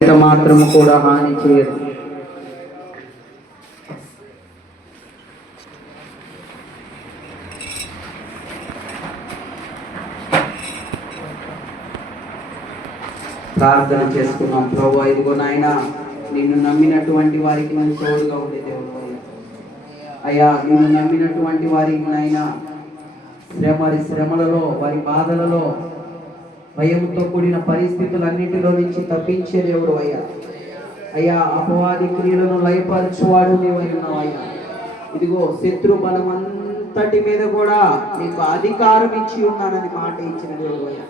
మాత్రము కూడా హాని చేయదు. ప్రార్థన చేసుకున్నాం. ప్రభువా, ఇదిగో నాయన, నిన్ను నమ్మినటువంటి వారికి నేను తోడుగా ఉండే దేవుడు అయ్యా. నిన్ను నమ్మినటువంటి వారికి నాయన శ్రమలలో, వారి బాధలలో, భయంతో కూడిన పరిస్థితులన్నిటిలో నుంచి తప్పించే దేవుడు అయ్యా. అయ్యా, అపవాది క్రియలను లయపరచువాడు నీవై ఉన్నావు అయ్యా. ఇదిగో శత్రు బలం అంతటి మీద కూడా నీకు అధికారం ఇచ్చి ఉన్నానని మాట ఇచ్చిన దేవుడు అయ్యా.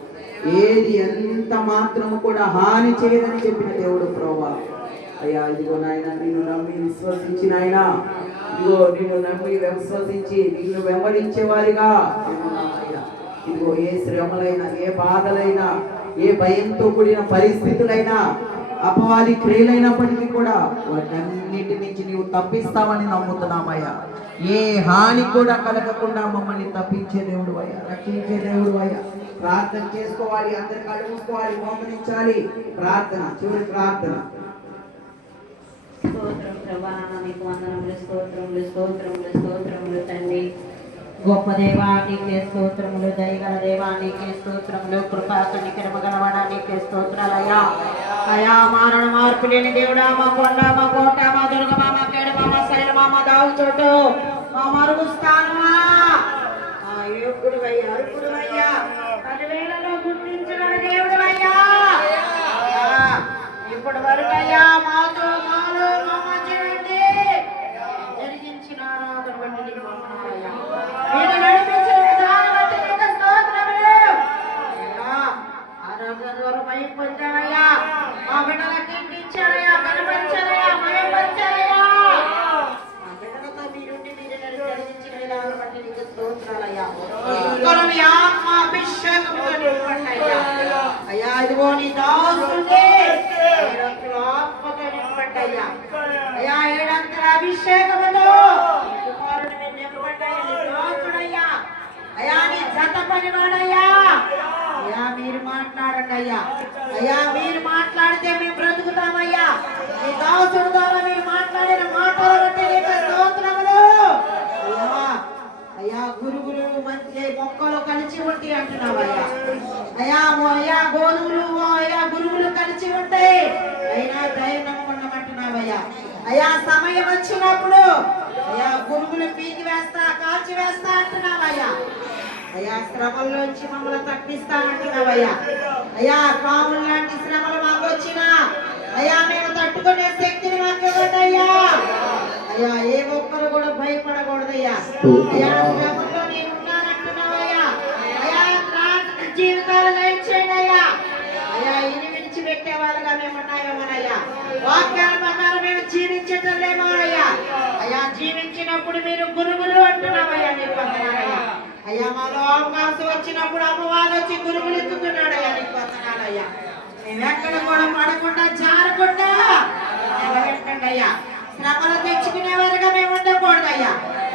ఏది ఎంత మాత్రము కూడా హాని చేయదని చెప్పిన దేవుడు ప్రభువా. అయ్యా, ఇదిగో నాయన, నిన్ను నమ్మి విశ్వసించిన ఆయన, ఇదిగో నిన్ను నమ్మి విశ్వసించి నిన్ను వెంబడించే వారిగా అయ్యా. ఇదిగో ఏ శ్రమలైనా, ఏ బాధలైనా, ఏ భయంతో కూడిన పరిస్థితులైనా, అపవాది క్రియలైనప్పటికీ కూడా వాటన్నిటి నుంచి నీవు తప్పిస్తావని నమ్ముతున్నామయ్యా. ఏ హాని కూడా కలగకుండా మమ్మల్ని తప్పించే దేవుడు అయ్యా, రక్షించే దేవుడు అయ్యా. ప్రార్థన చేసుకోవాలి, అందరి కళ్ళు మూసుకోవాలి, మోకరించాలి. ప్రార్థన, చివరి ప్రార్థన. స్తోత్రం ప్రభా, నీకు వందనములు, స్తోత్రములు, స్తోత్రములు, స్తోత్రములు తండ్రి. గొప్ప దేవా నీకే స్తోత్రములు, దయగల దేవా నీకే స్తోత్రములు, కృపా కనికరము గలవాడా నీకే స్తోత్రాలయ్యా. అయా, మారణ మార్పు లేని దేవుడా, మా కొండ, మా కోట, మా దుర్గమా, మా కేడమా, మా శైలమా, మా దావు చోటు, మా మరుగు స్థానమా, ఏపుడు అయ్యా, అరుపుడు అయ్యా, పదివేలలో గుర్తించిన దేవుడు అయ్యా. ఇప్పటి వరకు అయ్యా మాతో మాలో మా మధ్య నుండి జరిగించిన ఆరాధన బట్టి నీకు వందనాలయ్యా. మీరు నడిపించిన విధానం బట్టి నీకు స్తోత్రములు. ఆరాధన ద్వారా మహిమ పొందామయ్యా. మా బిడ్డలకు కీర్తించారయ్యా, కనపరిచారయ్యా, మహిమపరిచారయ్యా. మా బిడ్డలతో మీరుండి మీరు జరిగించిన విధానం బట్టి నీకు స్తోత్రాలయ్యా. మీ ఆత్మ అభిషేకంతో నింపండి అయ్యా. అయ్యా, ఇదిగో నీ దాసుని ఆత్మతో నింపండి అయ్యా. అయ్యా, ఏడంతల అభిషేకముతో కుమారుని మీరు నింపండి అయ్యా. నీ దాసుడయ్యా, అయ్యా, నీ జత పనివాడయ్యా. అయ్యా, మీరు మాట్లాడండి అయ్యా. అయ్యా, మీరు మాట్లాడితే మేము బ్రతుకుతామయ్యా. నీ దాసుడు ద్వారా మీరు మాట్లాడిన మాటలు బట్టి నీకు స్తోత్రములు. అయ్యా, గురుగులు మంచి మొక్కలు కలిసి ఉంటాయి అంటున్నావయ్యా. అయ్యా, అయ్యా, గోధుమలు, అయ్యా, గురుగులు కలిసి ఉంటాయి, అయినా ధైర్యం ఉండమంటున్నావయ్యా. అయ్యా, సమయం వచ్చినప్పుడు అయ్యా గురుగులు పీకి వేస్తా, కాల్చి వేస్తా అంటున్నావయ్యా. అయ్యా, శ్రమల్లోంచి మమ్మల్ని తప్పిస్తానంటున్నావయ్యా. అయ్యా, పాములు లాంటి శ్రమలు మాకు వచ్చినా అయ్యా మేము తట్టుకునే శక్తిని మాకు ఇవ్వండి అయ్యా. అయ్యా, ఏ ఒక్కరు కూడా భయపడకూడదయ్యా. అయ్యా, శ్రమల్లో నేను ఉన్నానంటున్నావయ్యా. అయ్యా, జీవితాలు దయచేయండి అయ్యా. అయ్యా, ఇని విడిచిపెట్టే వాళ్ళగా మేము ఉన్నామేమోనయ్యా. వాక్యాల ప్రకారం మేము జీవించటలేమో అయ్యా. అయ్యా, జీవించినప్పుడు మీరు గురుగులు అంటున్నావయ్యా. నీకు వందనాలయ్యా. అయ్యా, మాలో అవకాశం వచ్చినప్పుడు అమ్మవారు వచ్చి గురుగులు ఎత్తుతున్నాడయ్యా. నీకు వందనాలయ్యా. మేము ఎక్కడ కూడా పడకుండా, జారకుండా నిలబెట్టండి అయ్యా. శ్రమలు తెచ్చుకునేవారుగా మేము ఉండకూడదయ్యా.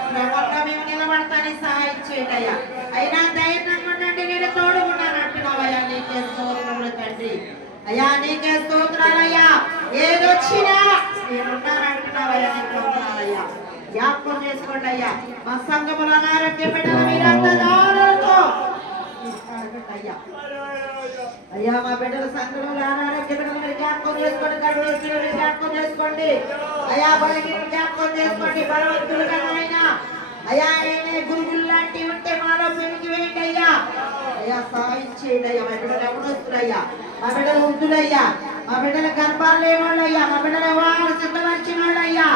శ్రమల్లో మేము నిలబడతానికి సహాయం చేయండి అయ్యా. అయినా ధైర్యంగా ఉండండి, నేను తోడుకున్నాను అంటున్నావయ్యా. నీకే స్తోత్రములు తండ్రి. అయ్యా, నీకే స్తోత్రాలయ్యా. ఏదొచ్చినా నేనున్నాను అంటున్నావయ్యా. నీకు వందనాలయ్యా. జ్ఞాపకం చేసుకోండి అయ్యా. మా సంఘములు అనారోగ్య బిడ్డల మీరంతా దారులతో అయ్యా. అయ్యా, మా బిడ్డల సంఘంలో అనారోగ్య బిడ్డలు మీరు జ్ఞాపకం చేసుకోండి. గర్భవతులు జ్ఞాపకం చేసుకోండి అయ్యా. బలహీనులు జ్ఞాపకం చేసుకోండి. బలవంతులుగా అయినా అయ్యా, ఏమైనా గురుగులు లాంటివి ఉంటే మాలో పెరిగి వేయండి అయ్యా. అయ్యా, సహాయం చేయండి అయ్యా. మా బిడ్డలు ఎవరొస్తున్నాయ్యా, మా బిడ్డలు వృద్ధులయ్యా, మా బిడ్డల గర్భాలు లేని వాళ్ళు అయ్యా, మా బిడ్డల వాళ్ళు సిద్ధపరిచిన వాళ్ళు అయ్యా.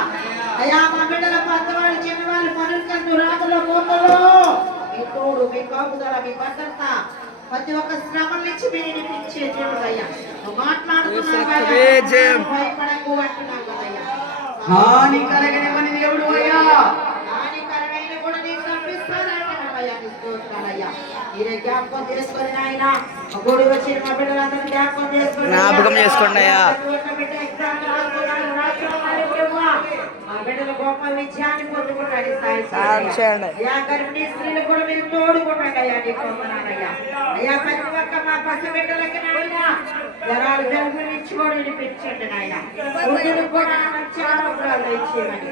అయ్యా, మా బిడ్డల పెద్దవాళ్ళు, చిన్నవాళ్ళు, పనులు కన్ను రాకలో పోతలో మీ తోడు, మీ కాపుదల, మీ భద్రత ప్రతి ఒక్క శ్రమల నుంచి మీరు వినిపించే దేవుడు అయ్యా. మాట్లాడుతున్నావు భయపడకు అంటున్నావు కదయ్యా. హాని కలగనివని దేవుడు అయ్యా. హానికరమైన కూడా నీకు తప్పిస్తానంటున్నావయ్యా. నీ స్తోత్రాలయ్యా. మీరే జ్ఞాపకం చేసుకొని నాయన గుడి వచ్చిన మా బిడ్డలందరూ జ్ఞాపకం చేసుకోండి అయ్యా. మా బిడ్డలు గొప్ప విజయాన్ని పొందుకుంటాడు సహాయం చేయండి. అయ్యా గర్భిణీ స్త్రీలు కూడా మీరు తోడుకుంటాడు అయ్యా నీ పొందనాలయ్యా. అయ్యా ప్రతి ఒక్క మా పసి బిడ్డలకి నాయన జరాలు జలుబులు ఇచ్చి కూడా వినిపించండి నాయన. ఊరిని కూడా మంచి ఆరోగ్యాలు ఇచ్చేయమని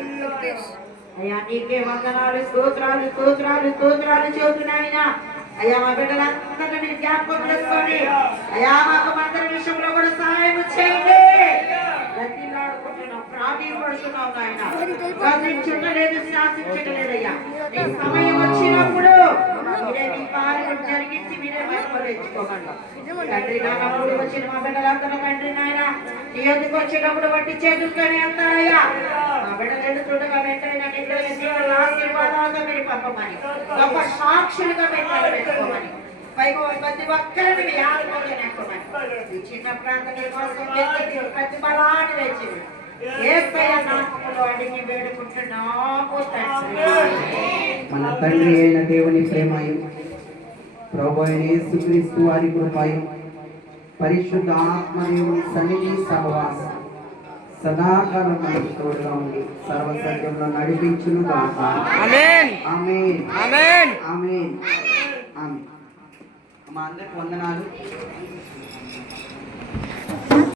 అయ్యా నీకే వందనాలు స్తోత్రాలు స్తోత్రాలు స్తోత్రాలు చెబుతున్నాయన. అయ్యా మా బిడ్డలందరినీ మీరు జ్ఞాపకం చేసుకొని అయ్యా మాకు మందరి విషయంలో కూడా సహాయం చేయండి. బ్రతిలాడుకుంటున్నాం, ప్రాధీయపడుతున్నాం నాయన. గమనించలేదు, శాసించలేదయ్యా. నీ సమయం వచ్చినప్పుడు మీరే మీ కార్యం జరిగించి మీరే మహిమ తెచ్చుకోగలరు. తండ్రి నాన్న మూడు వచ్చిన మా బిడ్డలందరూ తండ్రి నాయన నీ ఎందుకు వచ్చేటప్పుడు వట్టి చేతులతోనే వెళ్తారయ్యా. మా బిడ్డలు చూడగా వెంటనే దేవుడు ఆశీర్వాదాలుగా మీరు పంపమని, గొప్ప సాక్షులుగా మీరు పెట్టుకోమని, పైగా ప్రతి ఒక్కరిని మీ ఆత్మగా నెప్పమని, ఈ చిన్న ప్రాంతాల కోసం ప్రతి బలాన్ని తెచ్చింది యేసయ్య నామములో అడిగి వేడుకుంటున్నాము తండ్రి. మన తండ్రి అయిన దేవుని ప్రేమయు ప్రభు అయిన యేసుక్రీస్తు వారి కృపయు పరిశుద్ధ ఆత్మదేవుని సన్నిధి సహవాసం సదాకాలం మనకు తోడుగా ఉండి సర్వసత్యంలో నడిపించును గాక. ఆమేన్. ఆమేన్. ఆమేన్. ఆమేన్. ఆమేన్. మా అందరికి వందనాలు.